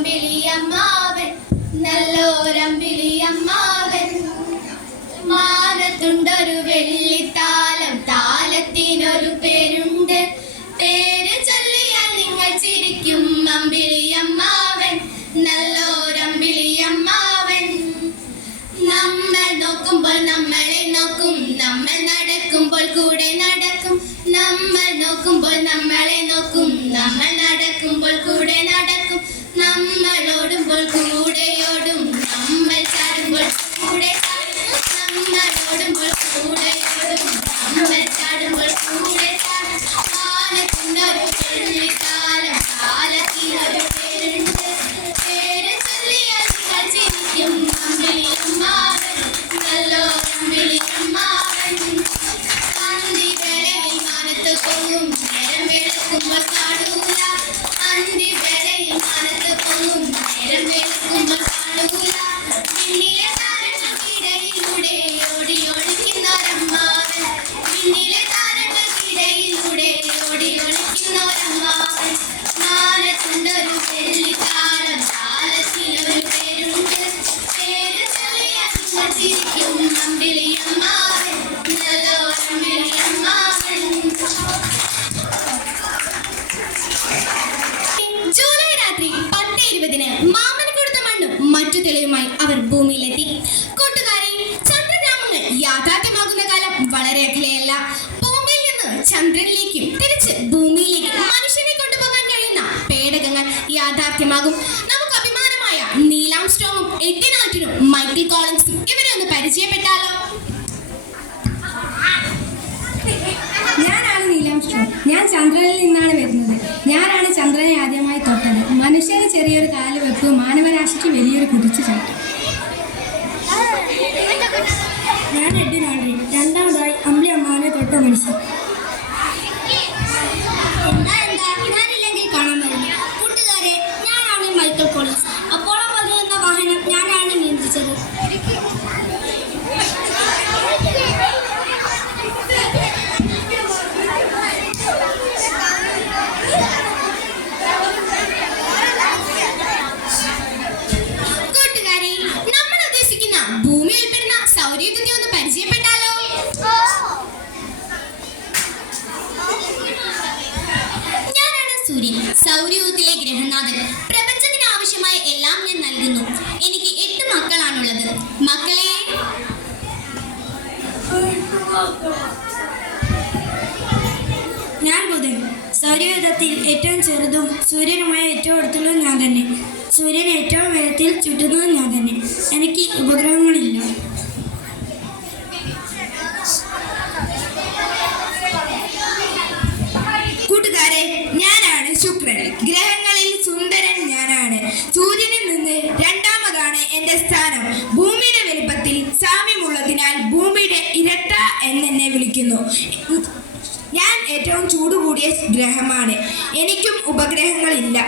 അമ്പിളിയമ്മാവൻ നല്ലോരമ്പിളിയമ്മാവൻ മാനത്തുണ്ടൊരു വെള്ളിത്താലം താലത്തിനൊരു പേരുണ്ട് പേര് ചൊല്ലിയാൽ നിങ്ങൾ ചിരിക്കും അമ്പിളിയമ്മാവൻ നല്ലോരമ്പിളിയമ്മാവൻ നമ്മൾ നോക്കുമ്പോൾ നമ്മളെ നോക്കും നമ്മൾ നടക്കുമ്പോൾ കൂടെ നടക്കും നമ്മൾ നോക്കുമ്പോൾ നമ്മളെ നോക്കും നമ്മൾ നടക്കുമ്പോൾ കൂടെ നടക്കും നമ്മൾ ഓടുമ്പോൾ കൂടെയോടും നമ്മൾ ചാടുമ്പോൾ കൂടെ നമ്മൾ ഓടുമ്പോൾ കൂടെയോടും നമ്മൾ ചാടുമ്പോൾ കൂടെ ചാടും മാനത്തിനൊരു വെള്ളിക്കാലം കാലത്തിനൊരു പേരുണ്ട് പേര് ചൊല്ലിയാൽ നിങ്ങൾ ചിരിക്കും അമ്പിളിയമ്മാവൻ നല്ലോരമ്പിളിയമ്മാവൻ അന്തിവേളയിൽ മാനത്ത് പൊങ്ങും നേരം വെളുക്കുമ്പോൾ കാണൂല അന്തിവേളയിൽ മാനത്ത് പൊങ്ങും നേരം വെളുക്കുമ്പോൾ കാണൂല പിന്നിലെ താരങ്ങൾക്കിടയിലൂടെ ഓടി ഒളിക്കുന്നൊരമ്മാവൻ പിന്നിലെ താരങ്ങൾക്കിടയിലൂടെ ഓടി ഒളിക്കുന്നൊരമ്മാവൻ മാനത്തുണ്ടൊരു വെള്ളിക്കാലം കാലത്തിനൊരു പേരുണ്ട് പേര് ചൊല്ലിയാൽ നിങ്ങൾ ചിരിക്കും അമ്പിളിയമ്മാവൻ നല്ലോരമ്പിളിയമ്മാവൻ. ജൂലൈ രാത്രി 10:20 മാമൻ കൊടുത്ത മണ്ണും മറ്റു തെളിവുമായി അവർ ഭൂമിയിലെത്തി. കൂട്ടുകാരെ, ചന്ദ്രഗ്രാമങ്ങൾ യാഥാർത്ഥ്യമാകുന്ന കാലം വളരെ അകലെയല്ല. ഭൂമിയിൽ നിന്ന് ചന്ദ്രനിലേക്കും തിരിച്ച് ഭൂമിയിലേക്കും മനുഷ്യനെ കൊണ്ടുപോകാൻ കഴിയുന്ന പേടകങ്ങൾ യാഥാർത്ഥ്യമാകും. നമുക്ക് അഭിമാനമായ നീൽ ആംസ്ട്രോങ്ങും എഡ്വിൻ ആൽഡ്രിനും മൈക്കിൾ കോളിൻസും ഇവരെ ഒന്ന് പരിചയപ്പെട്ടാലോ? ഞാനാണ് നീൽ ആംസ്ട്രോങ്. ഞാൻ ചന്ദ്രനിൽ നിന്നാണ് വരുന്നത്. ഞാനാണ് ചന്ദ്രനെ ആദ്യമായി തൊട്ടത്. മനുഷ്യന് ചെറിയൊരു കാലുവെപ്പ്, മാനവരാശിക്ക് വലിയൊരു കുതിച്ചുചാട്ടം. ഞാൻ എഡ്വിൻ ആൽഡ്രിൻ. രണ്ടാമതായി അമ്പിളിയമ്മാവനെ തൊട്ട മനുഷ്യൻ. ഞാനില്ലെങ്കിൽ കാണാൻ പറ്റില്ല. കൂട്ടുകാരെ, ഞാനാണ് മൈക്കിൾ കോളിൻസ്. അപ്പോളോ 11 എന്ന വാഹനം ഞാനാണ് നിയന്ത്രിച്ചത്. കൂട്ടുകാരെ, നമ്മൾ ഉദ്ദേശിക്കുന്ന ഭൂമി ഉൾപ്പെടുന്ന സൗരയൂഥത്തെ ഒന്ന് പരിചയപ്പെട്ടാലോ? ഞാനാണ് സൂര്യൻ, സൗരയൂഥത്തിലെ ഗ്രഹനാഥൻ. പ്രപഞ്ചത്തിന് ആവശ്യമായ എല്ലാം ഞാൻ നൽകുന്നു. എനിക്ക് 8 മക്കളാണുള്ളത്. മക്കളെ, ഞാൻ ബുധൻ. സൗരയൂഥത്തിൽ ഏറ്റവും ചെറുതും സൂര്യനുമായി ഏറ്റവും അടുത്തുള്ളതും ഞാൻ തന്നെ. സൂര്യനെ ഏറ്റവും വേഗത്തിൽ ചുറ്റുന്നതും ഞാൻ തന്നെ. എനിക്ക് ഉപഗ്രഹങ്ങളില്ല. കൂട്ടുകാരെ, ഞാനാണ് ശുക്രൻ. ഗ്രഹങ്ങളിൽ സുന്ദരൻ ഞാനാണ്. സൂര്യനിൽ നിന്ന് രണ്ടാമതാണ് എന്റെ സ്ഥാനം. ഭൂമിയുടെ വലിപ്പത്തിൽ സാമ്യമുള്ളതിനാൽ ഭൂമിയുടെ ഇരട്ട എന്നെ വിളിക്കുന്നു. ഞാൻ ഏറ്റവും ചൂട് കൂടിയ ഗ്രഹമാണ്. എനിക്കും ഉപഗ്രഹങ്ങളില്ല.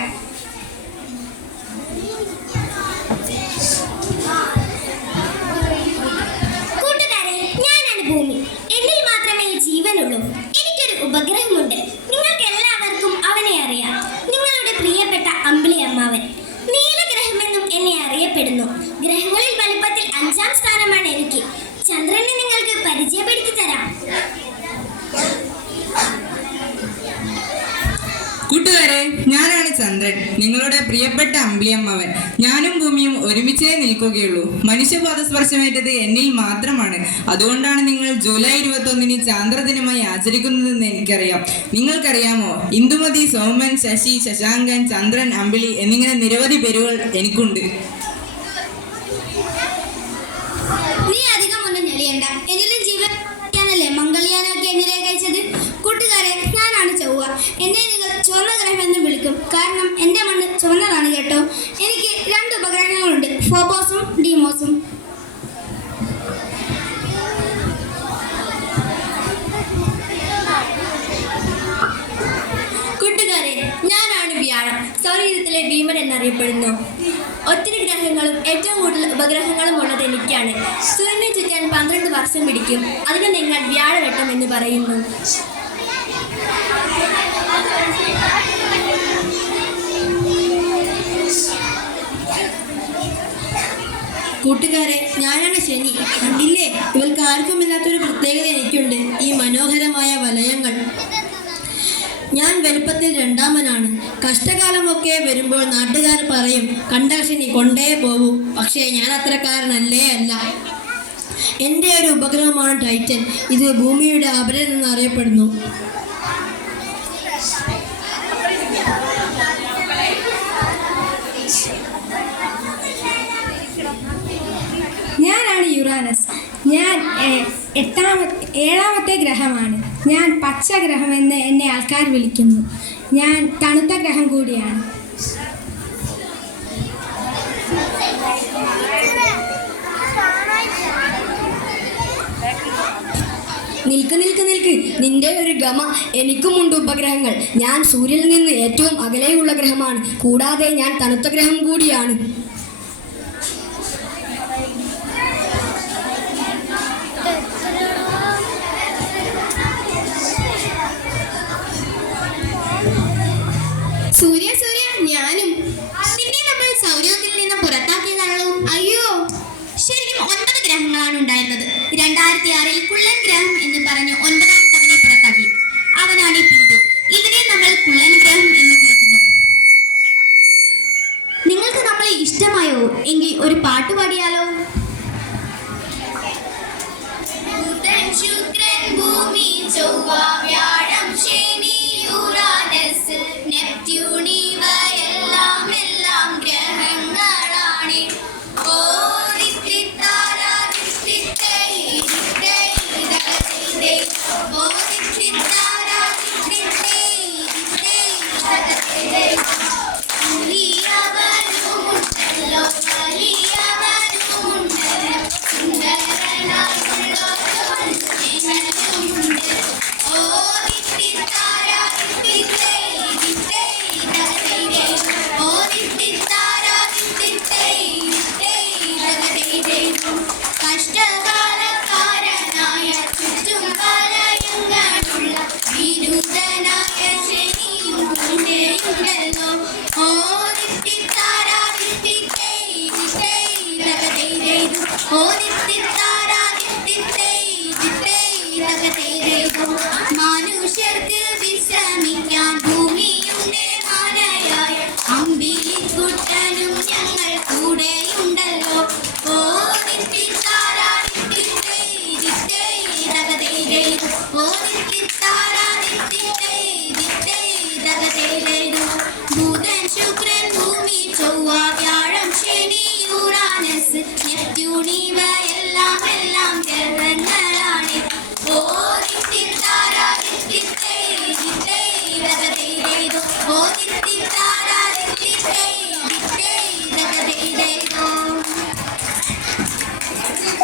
കൂട്ടുകാരെ, ഞാനാണ് ഭൂമി. എന്നിൽ മാത്രമേ ജീവനുള്ളൂ. എനിക്കൊരു ഉപഗ്രഹമുണ്ട്. നിങ്ങൾക്ക് എല്ലാവർക്കും അവനെ അറിയാം. നിങ്ങളുടെ പ്രിയപ്പെട്ട അമ്പിളിയമ്മാവൻ. നീലഗ്രഹമെന്നും എന്നെ അറിയപ്പെടുന്നു. ഗ്രഹങ്ങളിൽ വലിപ്പത്തിൽ 5ാം സ്ഥാനമാണ് എനിക്ക്. ചന്ദ്രനെ നിങ്ങൾക്ക് പരിചയപ്പെടുത്തി തരാം. കൂട്ടുകാരെ, ഞാനാണ് ചന്ദ്രൻ, നിങ്ങളുടെ പ്രിയപ്പെട്ട അമ്പിളിയമ്മാവൻ. ഞാനും ഭൂമിയും ഒരുമിച്ചേ നിൽക്കുകയുള്ളൂ. മനുഷ്യപാദസ്പർശമേറ്റത് എന്നിൽ മാത്രമാണ്. അതുകൊണ്ടാണ് നിങ്ങൾ ജൂലൈ 21 ചാന്ദ്രദിനമായി ആചരിക്കുന്നതെന്ന് എനിക്കറിയാം. നിങ്ങൾക്കറിയാമോ? ഇന്ദുമതി, സോമൻ, ശശി, ശശാങ്കൻ, ചന്ദ്രൻ, അമ്പിളി എന്നിങ്ങനെ നിരവധി പേരുകൾ എനിക്കുണ്ട്. നീ അധികം ഒന്നും ഞെളിയണ്ട. എന്നിലും ജീവനല്ലേ മംഗൾയാനൊക്കെ എന്നിലെ കഴിച്ചത്. കൂട്ടുകാരെ, ഞാനാണ് ചൊവ്വ. എന്നെ നിങ്ങൾ ചുവന്ന ഗ്രഹം എന്ന് വിളിക്കും. കാരണം എൻ്റെ മണ്ണ് ചുവന്നതാണ് കേട്ടോ. എനിക്ക് 2 ഉപഗ്രഹങ്ങളുണ്ട്, ഫോബോസും ഡീമോസും. കൂട്ടുകാരെ, ഞാനാണ് വ്യാഴം. സൗരയൂഥത്തിലെ ഭീമൻ എന്നറിയപ്പെടുന്നു. ഒത്തിരി ഗ്രഹങ്ങളും ഏറ്റവും കൂടുതൽ ഉപഗ്രഹങ്ങളും ഉള്ളത് എനിക്കാണ്. സൂര്യനെ ചുറ്റാൻ 12 വർഷം പിടിക്കും. അതിന് നിങ്ങൾ വ്യാഴവട്ടം എന്ന് പറയുന്നു. കൂട്ടുകാരെ, ഞാനാണ് ശനി. കണ്ടില്ലേ, ഇവർക്ക് ആർക്കുമില്ലാത്തൊരു പ്രത്യേകത എനിക്കുണ്ട്, ഈ മനോഹരമായ വലയങ്ങൾ. ഞാൻ വലുപ്പത്തിൽ രണ്ടാമനാണ്. കഷ്ടകാലമൊക്കെ വരുമ്പോൾ നാട്ടുകാർ പറയും, കണ്ടാൽ ശനി കൊണ്ടേ പോകൂ. പക്ഷേ ഞാൻ അത്രക്കാരനല്ലേ അല്ല. എൻ്റെ ഒരു ഉപഗ്രഹമാണ് ടൈറ്റൻ. ഇത് ഭൂമിയുടെ അപരൻ എന്നറിയപ്പെടുന്നു. ഞാനാണ് യുറാനസ്. ഞാൻ ഏഴാമത്തെ ഗ്രഹമാണ്. ഞാൻ പച്ച ഗ്രഹമെന്ന് എന്നെ ആൾക്കാർ വിളിക്കുന്നു. ഞാൻ തണുത്ത ഗ്രഹം കൂടിയാണ്. നിൽക്ക് നിൽക്ക് നിൽക്ക്, നിന്റെ ഒരു ഗമ. എനിക്കുമുണ്ട് ഉപഗ്രഹങ്ങൾ. ഞാൻ സൂര്യനിൽ നിന്ന് ഏറ്റവും അകലെയുള്ള ഗ്രഹമാണ്. കൂടാതെ ഞാൻ തണുത്ത ഗ്രഹം കൂടിയാണ്. സൂര്യ സൂര്യ, ഞാനും. നിന്നെ നമ്മൾ സൗരയൂഥത്തിൽ നിന്ന് പുറത്താക്കിയതാണല്ലോ. അയ്യോ, ശരിക്കും 9 ഗ്രഹങ്ങളാണ് ഉണ്ടായിരുന്നത്. 2006 കുള്ളൻ ഗ്രഹം എന്ന് പറഞ്ഞ് 9ാമത്തെ അവനെ പുറത്താക്കി. അവനാണ് ഈ പ്ലൂട്ടോ. ഇതിനെ നമ്മൾ കുള്ളൻ ഗ്രഹം എന്ന് വിളിക്കുന്നു. നിങ്ങൾക്ക് നമ്മളെ ഇഷ്ടമായോ? എങ്കിൽ ഒരു പാട്ട് പാടിയാലോ? ബുധൻ, ശുക്രൻ, ഭൂമി, ചൊവ്വ, വ്യാഴം, ശനി, യുറാനസ്, നെപ്റ്റ്യൂൺ, ഇവയെല്ലാം എല്ലാം ഗ്രഹങ്ങളാണ്. ഓ ദിത്തിത്താര ദിത്തിത്തേ ദിത്തേ ദഗതേ, ഓ ദിത്തിത്താര ദിത്തിത്തേ ദിത്തേ ദഗതേ. വലിയവനുമുണ്ടല്ലോ, വലിയവനുമുണ്ടല്ലോ, സുന്ദരനായുള്ളവരുമുണ്ട്. ഓ ദിത്തിത്താര ദിത്തിത്തേ ദിത്തേ ദഗതേ, ഓ ദിത്തിത്താര ദിത്തിത്തേ ദിത്തേ ദഗതേ. കഷ്ടകാലക്കാരനായ ചുറ്റും വലയങ്ങളുള്ള വിരുദ്ധനായ ശനിയും ഉണ്ടല്ലോ. ഓ ദിത്തിത്താര ദിത്തിത്തേ ദിത്തേ ദഗതേ, ഓ ദിത്തിത്താര ദിത്തിത്തേ ദിത്തേ ദഗതേ. മനുഷ്യർക്ക് വിശ്രമിക്കാൻ ഭൂമിയുടെ മാനയായ അമ്പിളിക്കുട്ടനും ഞങ്ങൾ കൂടെയുണ്ടല്ലോ. ഓ ദിത്തിത്താര ദിത്തിത്തേ ദിത്തേ ദഗതേ, ഓ ദിത്തിത്താര ദിത്തിത്തേ ദിത്തേ ദഗതേ. ബുധൻ, ശുക്രൻ, ഭൂമി, ചൊവ്വ, വ്യാഴം, ശനി, യുറാനസ്, നെപ്റ്റ്യൂൺ, ഇവയെല്ലാം എല്ലാം ഗ്രഹങ്ങളാണ്. ഓ ദിത്തിത്താര ദിത്തിത്തേ ദിത്തേ ദഗതേ, ഓ ദിത്തിത്താര ദിത്തിത്തേ